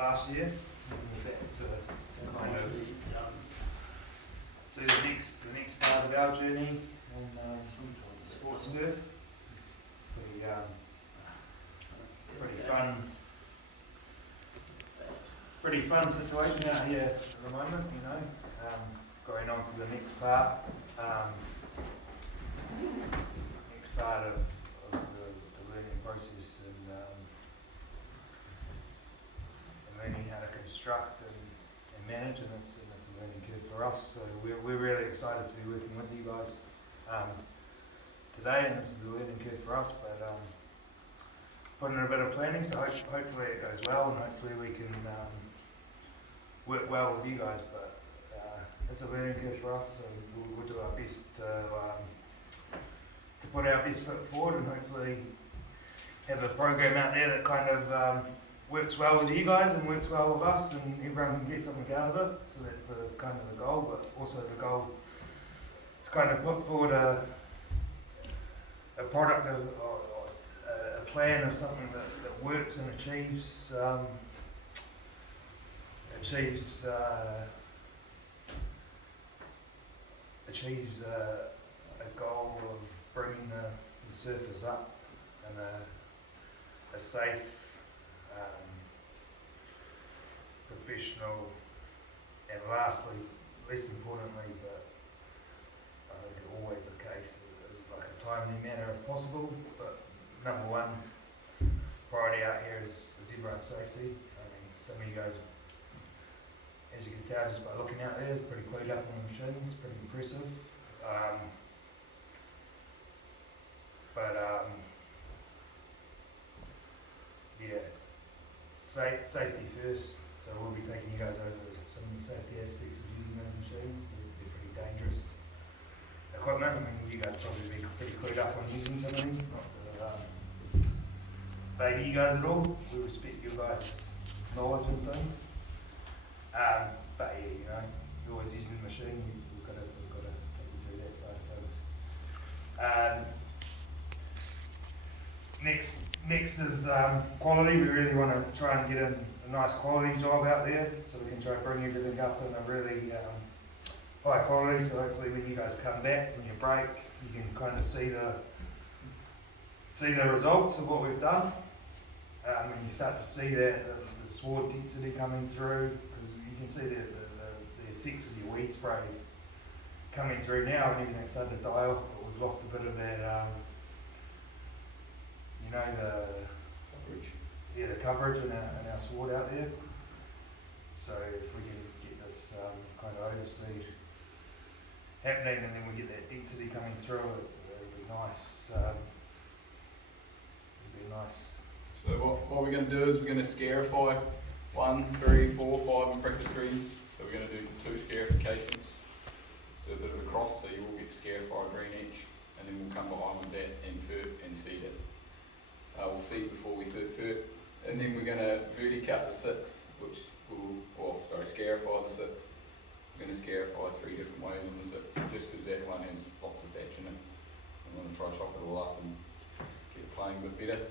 last year, and we're back to kind of do the next part of our journey in sports turf. Pretty fun situation out here at the moment, you know. Going on to the next part. Next part of the learning process and learning how to construct and manage, and it's a learning curve for us. So we're really excited to be working with you guys today, and this is the learning curve for us. But putting in a bit of planning, so hopefully it goes well, and hopefully we can work well with you guys. But it's a learning curve for us, so we'll do our best to put our best foot forward, and hopefully have a program out there that kind of works well with you guys and works well with us, and everyone can get something out of it. So that's the kind of the goal, but also the goal is kind of put forward a product of a plan of something that works and achieves a goal of bringing the surfers up in a safe, professional, and lastly, less importantly, but I think always the case, is like a timely manner if possible. But number one priority out here is everyone's safety. I mean, some of you guys, as you can tell just by looking out there, is pretty clued up on the machines, pretty impressive. Yeah, safety first. So we'll be taking you guys over some of the safety aspects of using those machines. They're pretty dangerous equipment. I mean, you guys probably be pretty clued up on using some of these. Not to baby you guys at all. We respect your guys' knowledge and things. But yeah, you know, you're always using the machine. We've got to take you through that side of things. Next is quality. We really want to try and get a nice quality job out there, so we can try to bring everything up in a really high quality. So hopefully, when you guys come back from your break, you can kind of see the results of what we've done. When you start to see that the sward density coming through, because you can see the effects of your weed sprays coming through now, and everything's starting to die off. But we've lost a bit of that. You know, the coverage in our sward out there. So if we can get this kind of overseed happening, and then we get that density coming through, it'll be nice. It'll be nice. So what we're going to do is we're going to scarify 1, 3, 4, 5 and practice greens. So we're going to do 2 scarifications. Do a bit of a cross, so you will get scarified green each, and then we'll come behind with that and fert and seed it. We'll seed before we fert, and then we're going to verticut the 6, which will, scarify the 6. We're going to scarify 3 different ways on the 6, just because that one has lots of thatch in it. I'm going to try to chop it all up and get it playing a bit better.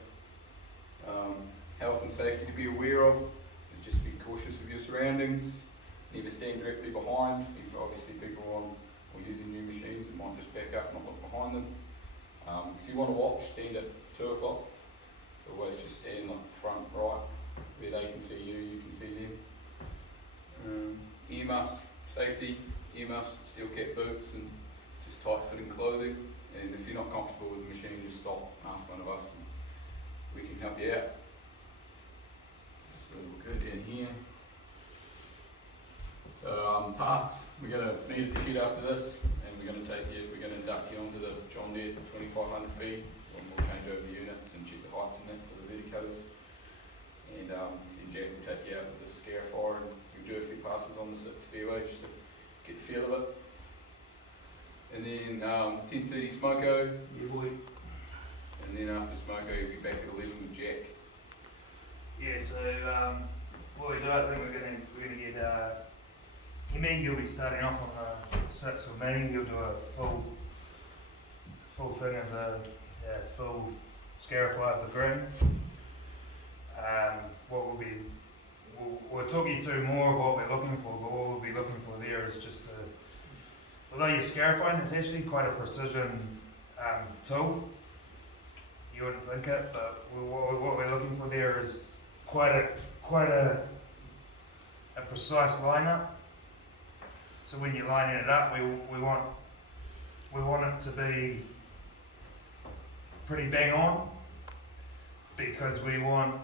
Health and safety to be aware of is just be cautious of your surroundings. Never stand directly behind. Obviously people on or using new machines that might just back up and not look behind them. If you want to watch, stand at 2 o'clock. So always just stand like front right, where they can see you, you can see them. Earmuffs, safety, earmuffs, steel cap boots and just tight fitting clothing. And if you're not comfortable with the machine, just stop and ask one of us and we can help you out. So we'll go down here. So tasks, we're going to need the sheet after this, and we're going to induct you onto the John Deere 2500B, and we'll change over the units and check the heights in that for the verticators. And then Jack will take you out with the scarifier, and you'll do a few passes on the 6th fairway just to get the feel of it. And then 10:30 smoko. Yeah, boy. And then after smoko, you'll be back at 11 with Jack. Yeah, so what we do, I think we're gonna get Hemi. You'll be starting off on the 6th of May. You'll do a full thing of the full scarify of the green. What we'll talk you through more of what we're looking for, but what we'll be looking for there is just although you're scarifying, it's actually quite a precision tool. You wouldn't think it, but what we're looking for there is quite a precise lineup. So when you're lining it up, we want it to be pretty bang on, because we want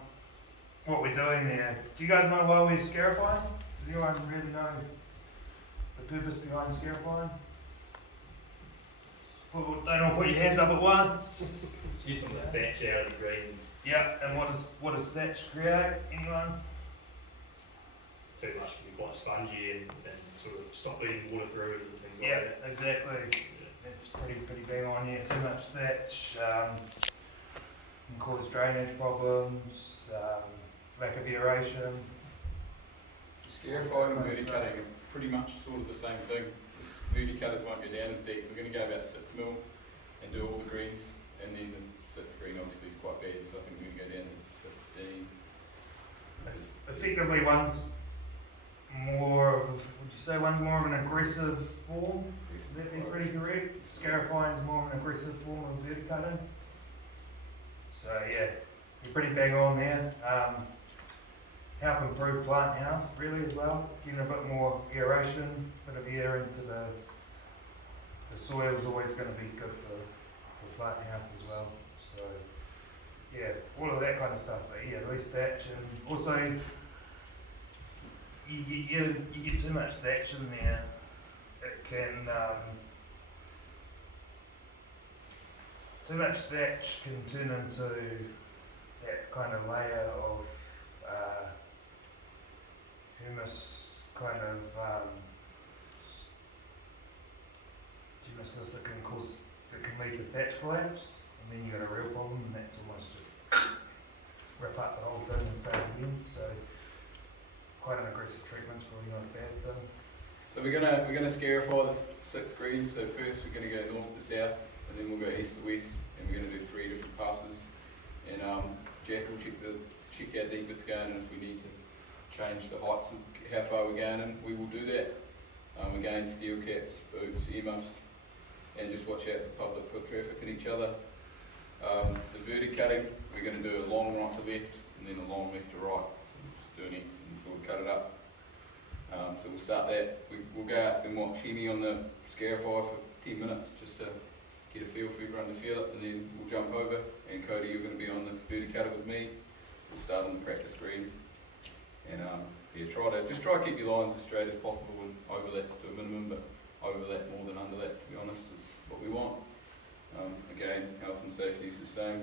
what we're doing there. Do you guys know why we're scarifying? Does anyone really know the purpose behind scarifying? Well, don't all put your hands up at once. It's using the thatch out of the green Yeah, and what does thatch create? Anyone? too much can be quite spongy and sort of stop leading water through and things Yeah, like that. exactly. It's pretty bang on. Yeah, too much thatch can cause drainage problems, lack of aeration. Scarifying and verdi cutting are pretty much sort of the same thing. This verdi cutters won't go down as deep. We're going to go about 6 mil and do all the greens, and then the 6th green obviously is quite bad, so I think we're going to go down to 15. Effectively, one's more of, would you say one's more of an aggressive form? Would that be pretty correct? Scarifying is more of an aggressive form of verdi cutting. So yeah, you're pretty bang on there. Help improve plant health really as well, giving a bit more aeration, bit of air into the soil is always going to be good for plant health as well. So yeah, all of that kind of stuff. But yeah, at least thatch, and also you get too much thatch in there, it can too much thatch can turn into that kind of layer of humus, kind of humuses that can lead to thatch collapse, and then you got a real problem, and that's almost just rip up the whole thing and start again. So quite an aggressive treatment's probably not a bad thing. So we're gonna scarify the 6 greens. So first we're gonna go north to south, and then we'll go east to west, and we're gonna do 3 different passes. And Jack will check how deep it's going, and if we need to change the heights and how far we're going in, we will do that. Again, steel caps, boots, earmuffs, and just watch out for public foot traffic and each other. The verdi cutting, we're going to do a long right to left, and then a long left to right. So we'll just do an X and sort of cut it up. So we'll start that. We'll go out and watch Hemi on the Scarify for 10 minutes just to get a feel for everyone to feel it, and then we'll jump over. And Cody, you're going to be on the verdi cutter with me. We'll start on the practice green. And yeah, try to keep your lines as straight as possible and overlap to a minimum, but overlap more than underlap, to be honest, is what we want. Again, health and safety is the same.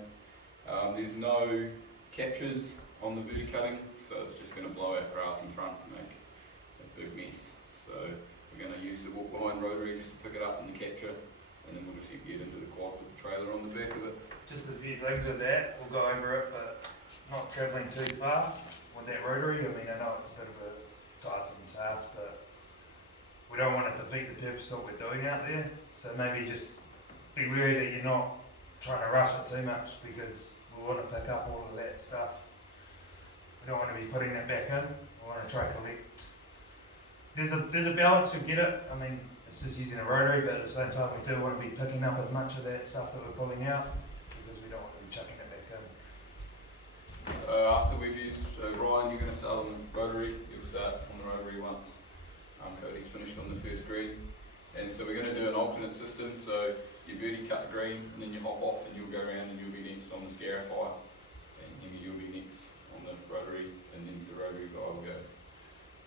There's no captures on the verdi cutting, so it's just going to blow out grass in front and make a big mess. So we're going to use the walk behind rotary just to pick it up in the capture, and then we'll just get into the quad with the trailer on the back of it. Just a few things with that, we'll go over it, but not travelling too fast with that rotary. I mean, I know it's a bit of a tiresome task, but we don't want it to defeat the purpose of what we're doing out there. So maybe just be wary that you're not trying to rush it too much, because we want to pick up all of that stuff. We don't want to be putting that back in. We want to try to collect. There's a balance, you get it. I mean, it's just using a rotary, but at the same time we do want to be picking up as much of that stuff that we're pulling out, because we don't want to be chucking it back in. After we've used, so Ryan, you're going to start on the rotary. You'll start on the rotary once Cody's finished on the first green. And so we're going to do an alternate system. So you verdi cut the green, and then you hop off, and you'll go around, and you'll be next on the Scarify, and you'll be next on the rotary, and then the rotary guy will go.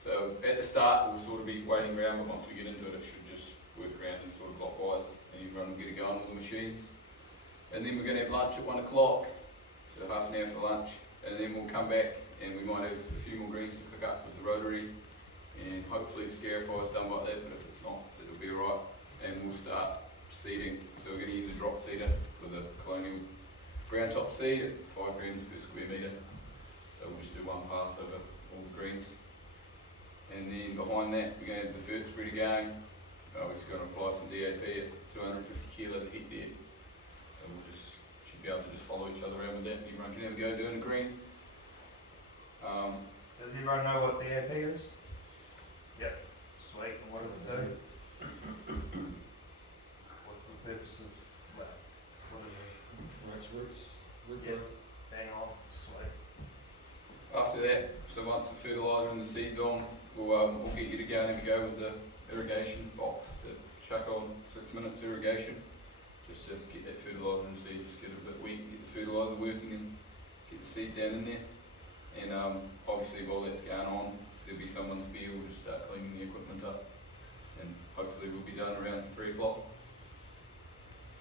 So at the start, we'll sort of be waiting around, but once we get into it, it should just work around and sort of clockwise, and everyone will get it going with the machines. And then we're going to have lunch at 1 o'clock, so half an hour for lunch, and then we'll come back, and we might have a few more greens to pick up with the rotary, and hopefully the Scarify is done like that, but if it's not, it'll be alright. And we'll start seeding. So we're going to use a drop seeder for the Colonial ground top seed at 5 grams per square metre. So we'll just do one pass over all the greens. And then behind that, we're going to have the vert spreader going. We're just going to apply some DAP at 250 kilo to hit there. So we'll should be able to just follow each other around with that, and everyone can have a go doing the green. Does everyone know what DAP is? Yep, sweet, and what does it do? What's the purpose of, like, what is it? Yep, bang on, sweet. After that, so once the fertiliser and the seed's on, we'll get you to go and have a go with the irrigation box to chuck on 6 minutes irrigation, just to get that fertiliser and seed, just get it a bit wet, get the fertiliser working and get the seed down in there. And obviously while that's going on, there'll be someone spare, we'll just start cleaning the equipment up, and hopefully we'll be done around 3 o'clock.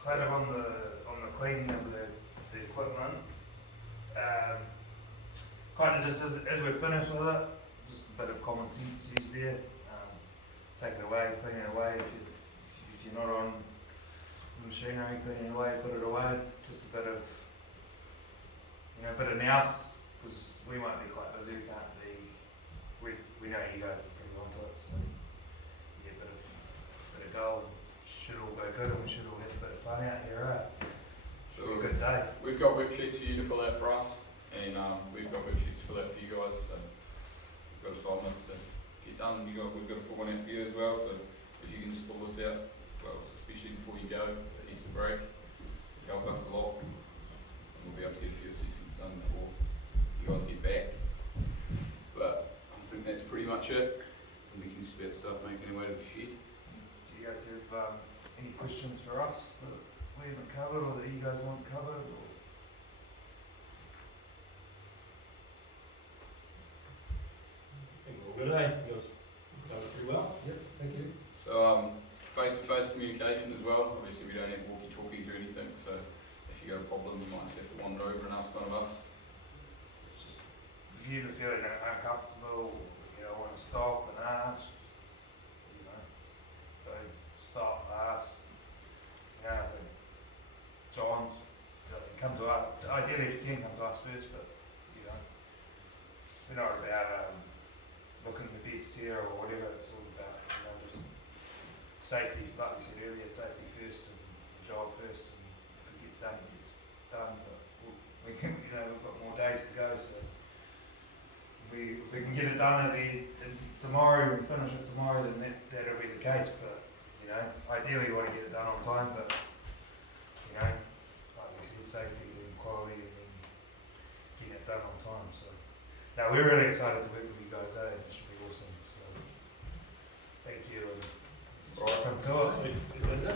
Kind of on the cleaning of the equipment, kind of just as we're finished with it, just a bit of common sense used there. Take it away, clean it away. If you're not on machinery, clean it away, put it away. Just a bit of, a bit of nous, because we might be quite busy, we can't be, we know you guys are pretty onto it, so yeah, a bit of goal, should all go good, and we should all have a bit of fun out here, right? So A good day. we've got worksheets for you to fill out for us, and we've got worksheets to fill out for you guys, so we've got assignments to get done. We've got a full one out for you as well, so if you can just fill this out, well, especially before you go, at Easter break, it'll help us a lot, and we'll be able to get a few assessments done before you guys get back. But I think that's pretty much it, and we can just about start making our way to the shed. Do you guys have any questions for us that we haven't covered, or that you guys want covered, or? I think we're all good, eh? You guys done it pretty well. Yep, thank you. So face-to-face communication as well. Obviously we don't have walkie-talkies or anything, so if you got a problem you might just have to wander over and ask one of us. It's just, If you're feeling uncomfortable, want to stop and ask, go stop, ask. I think John's, come to us, ideally if you can come to us first, but, we're not about looking the best here or whatever, it's all about, just safety, like we said earlier, safety first and the job first, and if it gets done, it gets done, but we can, we've got more days to go, so if we can get it done tomorrow and finish it tomorrow, then that'll be the case, but, ideally we want to get it done on time, but, like we said, safety and quality and then getting it done on time, so. Now, we're really excited to work with you guys, it should be awesome, so, thank you, and Right. come to it. Good, good, good.